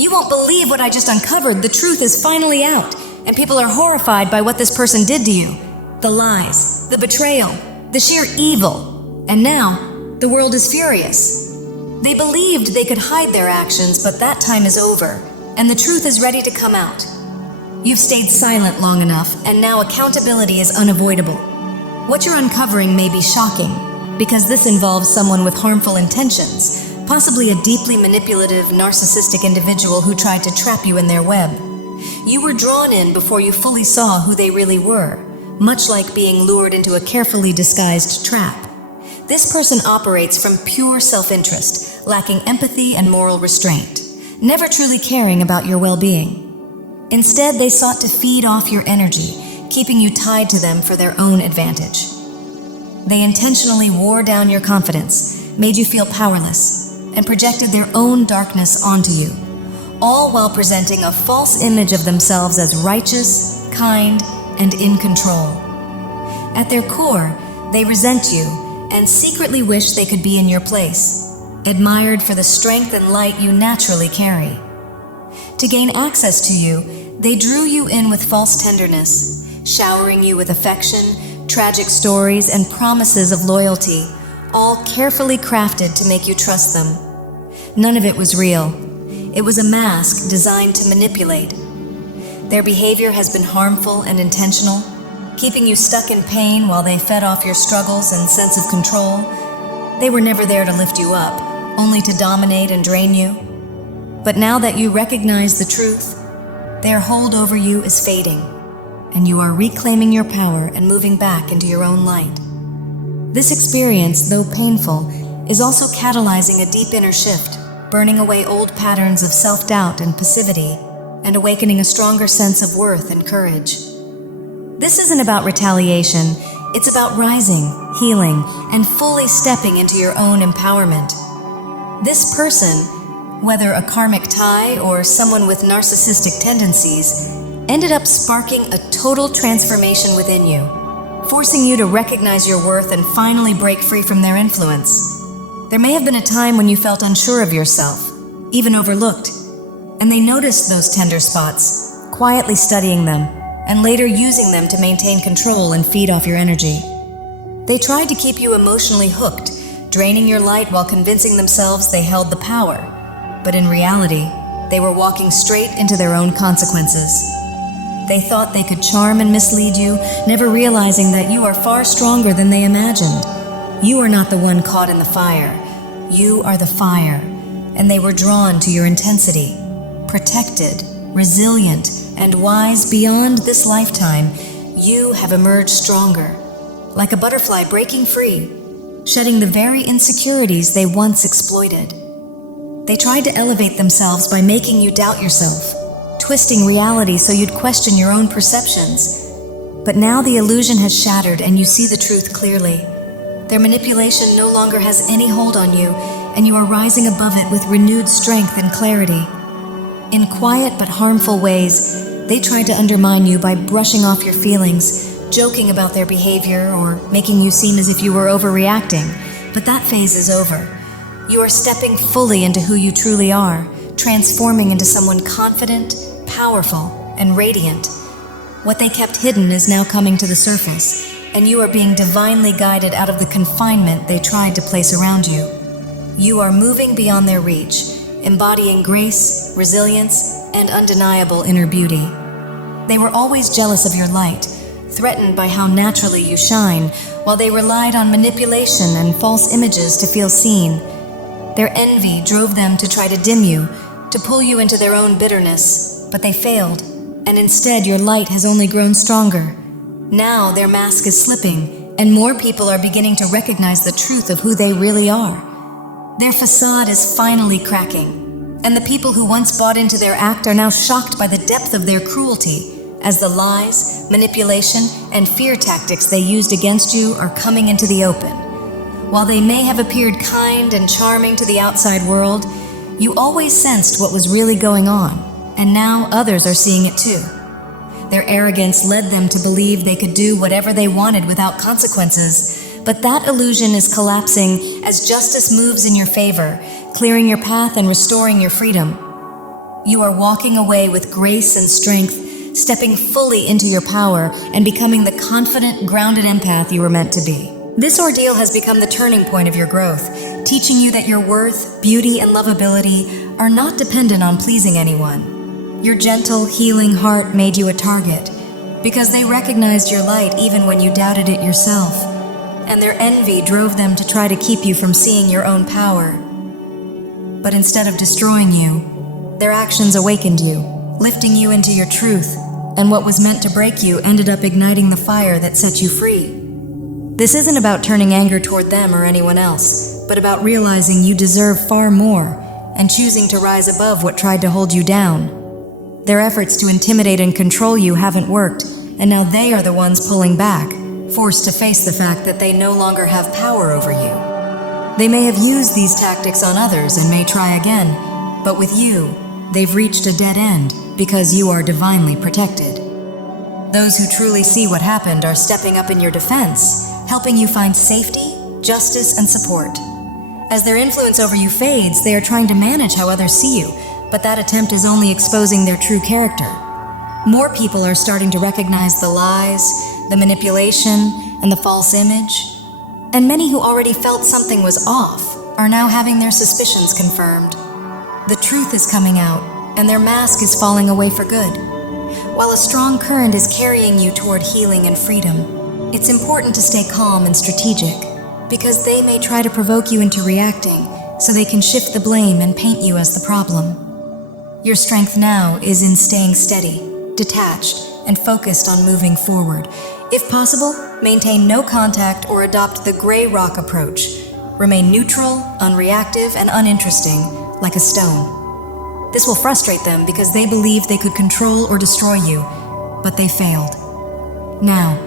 You won't believe what I just uncovered. The truth is finally out, and people are horrified by what this person did to you. The lies, the betrayal, the sheer evil. And now, the world is furious. They believed they could hide their actions, but that time is over, and the truth is ready to come out. You've stayed silent long enough, and now accountability is unavoidable. What you're uncovering may be shocking, because this involves someone with harmful intentions, possibly a deeply manipulative, narcissistic individual who tried to trap you in their web. You were drawn in before you fully saw who they really were, much like being lured into a carefully disguised trap. This person operates from pure self-interest, lacking empathy and moral restraint, never truly caring about your well-being. Instead, they sought to feed off your energy, keeping you tied to them for their own advantage. They intentionally wore down your confidence, made you feel powerless, and projected their own darkness onto you, all while presenting a false image of themselves as righteous, kind, and in control. At their core, they resent you and secretly wish they could be in your place, admired for the strength and light you naturally carry. To gain access to you, they drew you in with false tenderness, showering you with affection, tragic stories, and promises of loyalty, all carefully crafted to make you trust them. None of it was real. It was a mask designed to manipulate. Their behavior has been harmful and intentional, keeping you stuck in pain while they fed off your struggles and sense of control. They were never there to lift you up, only to dominate and drain you. But now that you recognize the truth, their hold over you is fading, and you are reclaiming your power and moving back into your own light. This experience, though painful, is also catalyzing a deep inner shift, burning away old patterns of self-doubt and passivity, and awakening a stronger sense of worth and courage. This isn't about retaliation, it's about rising, healing, and fully stepping into your own empowerment. This person, whether a karmic tie or someone with narcissistic tendencies, ended up sparking a total transformation within you, forcing you to recognize your worth and finally break free from their influence. There may have been a time when you felt unsure of yourself, even overlooked, and they noticed those tender spots, quietly studying them, and later using them to maintain control and feed off your energy. They tried to keep you emotionally hooked, draining your light while convincing themselves they held the power. But in reality, they were walking straight into their own consequences. They thought they could charm and mislead you, never realizing that you are far stronger than they imagined. You are not the one caught in the fire. You are the fire, and they were drawn to your intensity. Protected, resilient, and wise beyond this lifetime, you have emerged stronger, like a butterfly breaking free, shedding the very insecurities they once exploited. They tried to elevate themselves by making you doubt yourself, twisting reality so you'd question your own perceptions. But now the illusion has shattered and you see the truth clearly. Their manipulation no longer has any hold on you, and you are rising above it with renewed strength and clarity. In quiet but harmful ways, they tried to undermine you by brushing off your feelings, joking about their behavior, or making you seem as if you were overreacting. But that phase is over. You are stepping fully into who you truly are, transforming into someone confident, powerful, and radiant. What they kept hidden is now coming to the surface, and you are being divinely guided out of the confinement they tried to place around you. You are moving beyond their reach, embodying grace, resilience, and undeniable inner beauty. They were always jealous of your light, threatened by how naturally you shine, while they relied on manipulation and false images to feel seen. Their envy drove them to try to dim you, to pull you into their own bitterness, but they failed, and instead your light has only grown stronger. Now their mask is slipping, and more people are beginning to recognize the truth of who they really are. Their facade is finally cracking, and the people who once bought into their act are now shocked by the depth of their cruelty, as the lies, manipulation, and fear tactics they used against you are coming into the open. While they may have appeared kind and charming to the outside world, you always sensed what was really going on, and now others are seeing it too. Their arrogance led them to believe they could do whatever they wanted without consequences, but that illusion is collapsing as justice moves in your favor, clearing your path and restoring your freedom. You are walking away with grace and strength, stepping fully into your power and becoming the confident, grounded empath you were meant to be. This ordeal has become the turning point of your growth, teaching you that your worth, beauty, and lovability are not dependent on pleasing anyone. Your gentle, healing heart made you a target, because they recognized your light even when you doubted it yourself, and their envy drove them to try to keep you from seeing your own power. But instead of destroying you, their actions awakened you, lifting you into your truth, and what was meant to break you ended up igniting the fire that set you free. This isn't about turning anger toward them or anyone else, but about realizing you deserve far more and choosing to rise above what tried to hold you down. Their efforts to intimidate and control you haven't worked, and now they are the ones pulling back, forced to face the fact that they no longer have power over you. They may have used these tactics on others and may try again, but with you, they've reached a dead end because you are divinely protected. Those who truly see what happened are stepping up in your defense, helping you find safety, justice, and support. As their influence over you fades, they are trying to manage how others see you, but that attempt is only exposing their true character. More people are starting to recognize the lies, the manipulation, and the false image. And many who already felt something was off are now having their suspicions confirmed. The truth is coming out, and their mask is falling away for good. While a strong current is carrying you toward healing and freedom, it's important to stay calm and strategic, because they may try to provoke you into reacting so they can shift the blame and paint you as the problem. Your strength now is in staying steady, detached, and focused on moving forward. If possible, maintain no contact or adopt the gray rock approach. Remain neutral, unreactive, and uninteresting, like a stone. This will frustrate them because they believed they could control or destroy you, but they failed. Now,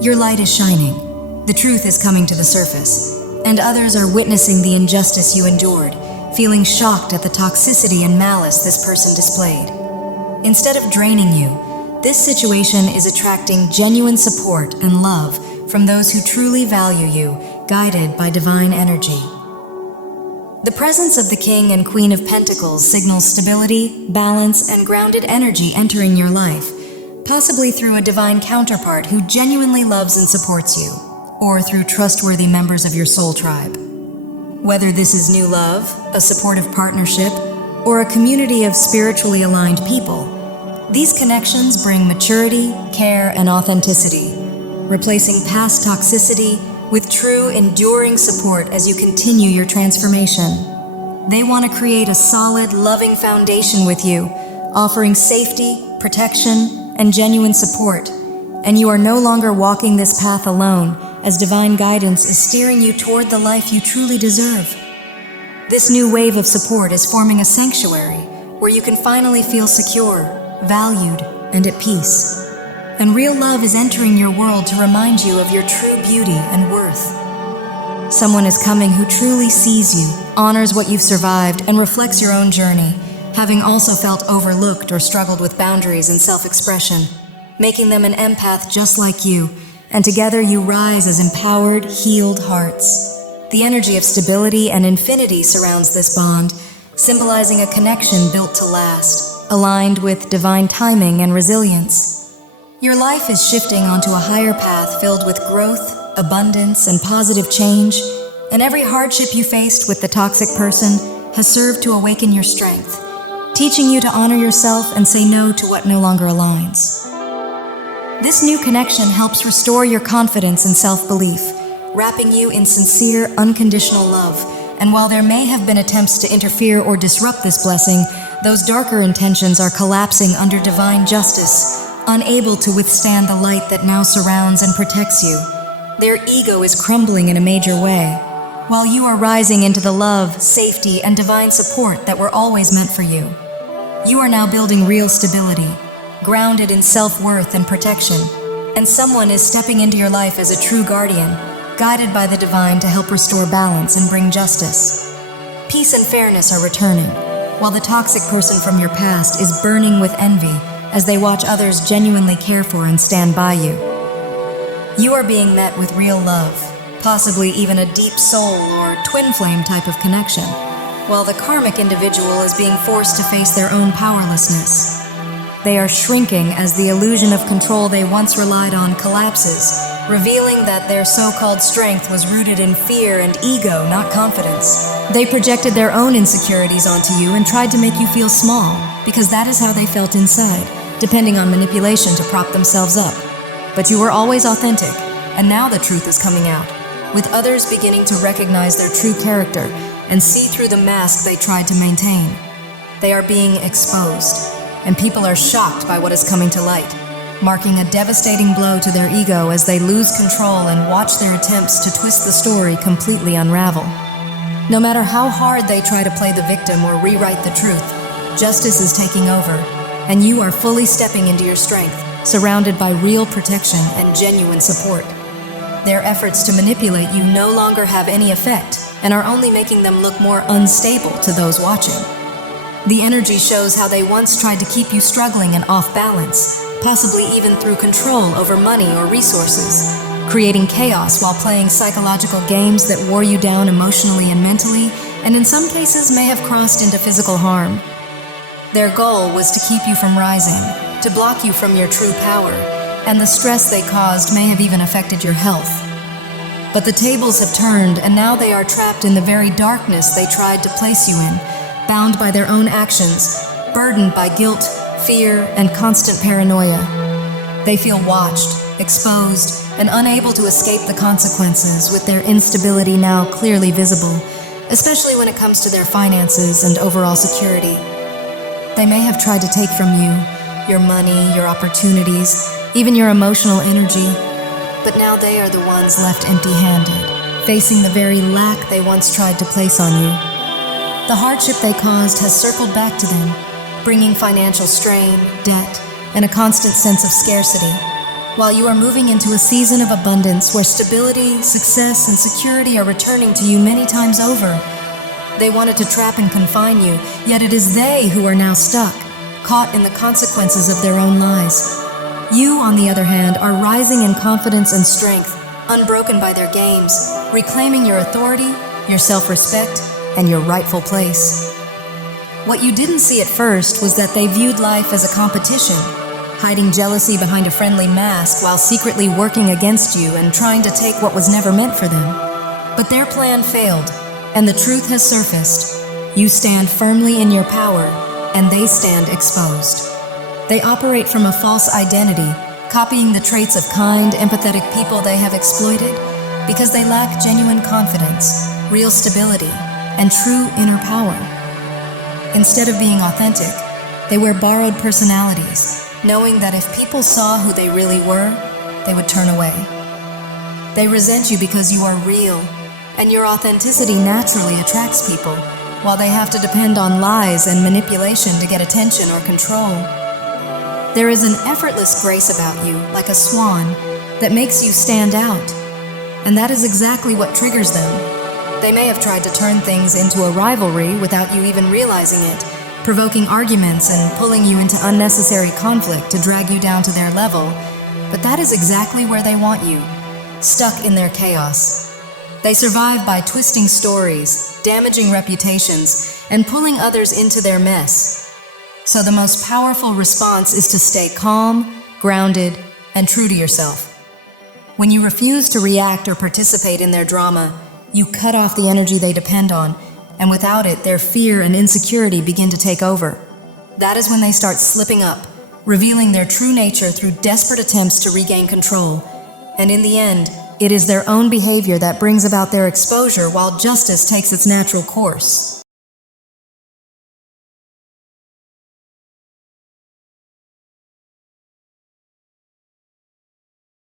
your light is shining. The truth is coming to the surface, and others are witnessing the injustice you endured, feeling shocked at the toxicity and malice this person displayed. Instead of draining you, this situation is attracting genuine support and love from those who truly value you, guided by divine energy. The presence of the King and Queen of Pentacles signals stability, balance, and grounded energy entering your life, possibly through a divine counterpart who genuinely loves and supports you, or through trustworthy members of your soul tribe. Whether this is new love, a supportive partnership, or a community of spiritually aligned people, these connections bring maturity, care, and authenticity, replacing past toxicity with true, enduring support as you continue your transformation. They want to create a solid, loving foundation with you, offering safety, protection, and genuine support. And you are no longer walking this path alone, as divine guidance is steering you toward the life you truly deserve. This new wave of support is forming a sanctuary where you can finally feel secure, valued, and at peace. And real love is entering your world to remind you of your true beauty and worth. Someone is coming who truly sees you, honors what you've survived, and reflects your own journey, having also felt overlooked or struggled with boundaries and self-expression, making them an empath just like you, and together you rise as empowered, healed hearts. The energy of stability and infinity surrounds this bond, symbolizing a connection built to last, aligned with divine timing and resilience. Your life is shifting onto a higher path filled with growth, abundance, and positive change, and every hardship you faced with the toxic person has served to awaken your strength, teaching you to honor yourself and say no to what no longer aligns. This new connection helps restore your confidence and self-belief, wrapping you in sincere, unconditional love. And while there may have been attempts to interfere or disrupt this blessing, those darker intentions are collapsing under divine justice, unable to withstand the light that now surrounds and protects you. Their ego is crumbling in a major way, while you are rising into the love, safety, and divine support that were always meant for you. You are now building real stability, grounded in self-worth and protection, and someone is stepping into your life as a true guardian, guided by the divine to help restore balance and bring justice. Peace and fairness are returning, while the toxic person from your past is burning with envy as they watch others genuinely care for and stand by you. You are being met with real love, possibly even a deep soul or twin flame type of connection, while the karmic individual is being forced to face their own powerlessness. They are shrinking as the illusion of control they once relied on collapses, revealing that their so-called strength was rooted in fear and ego, not confidence. They projected their own insecurities onto you and tried to make you feel small, because that is how they felt inside, depending on manipulation to prop themselves up. But you were always authentic, and now the truth is coming out, with others beginning to recognize their true character and see through the mask they tried to maintain. They are being exposed, and people are shocked by what is coming to light, marking a devastating blow to their ego as they lose control and watch their attempts to twist the story completely unravel. No matter how hard they try to play the victim or rewrite the truth, justice is taking over, and you are fully stepping into your strength, surrounded by real protection and genuine support. Their efforts to manipulate you no longer have any effect and are only making them look more unstable to those watching. The energy shows how they once tried to keep you struggling and off balance, possibly even through control over money or resources, creating chaos while playing psychological games that wore you down emotionally and mentally, and in some cases may have crossed into physical harm. Their goal was to keep you from rising, to block you from your true power, and the stress they caused may have even affected your health. But the tables have turned, and now they are trapped in the very darkness they tried to place you in, bound by their own actions, burdened by guilt, fear, and constant paranoia. They feel watched, exposed, and unable to escape the consequences, with their instability now clearly visible, especially when it comes to their finances and overall security. They may have tried to take from you your money, your opportunities, even your emotional energy, but now they are the ones left empty-handed, facing the very lack they once tried to place on you. The hardship they caused has circled back to them, bringing financial strain, debt, and a constant sense of scarcity, while you are moving into a season of abundance where stability, success, and security are returning to you many times over. They wanted to trap and confine you, yet it is they who are now stuck, caught in the consequences of their own lies. You, on the other hand, are rising in confidence and strength, unbroken by their games, reclaiming your authority, your self-respect, and your rightful place. What you didn't see at first was that they viewed life as a competition, hiding jealousy behind a friendly mask while secretly working against you and trying to take what was never meant for them. But their plan failed, and the truth has surfaced. You stand firmly in your power, and they stand exposed. They operate from a false identity, copying the traits of kind, empathetic people they have exploited, because they lack genuine confidence, real stability, and true inner power. Instead of being authentic, they wear borrowed personalities, knowing that if people saw who they really were, they would turn away. They resent you because you are real, and your authenticity naturally attracts people, while they have to depend on lies and manipulation to get attention or control. There is an effortless grace about you, like a swan, that makes you stand out, and that is exactly what triggers them. They may have tried to turn things into a rivalry without you even realizing it, provoking arguments and pulling you into unnecessary conflict to drag you down to their level, but that is exactly where they want you, stuck in their chaos. They survive by twisting stories, damaging reputations, and pulling others into their mess. So the most powerful response is to stay calm, grounded, and true to yourself. When you refuse to react or participate in their drama, you cut off the energy they depend on, and without it, their fear and insecurity begin to take over. That is when they start slipping up, revealing their true nature through desperate attempts to regain control. And in the end, it is their own behavior that brings about their exposure while justice takes its natural course.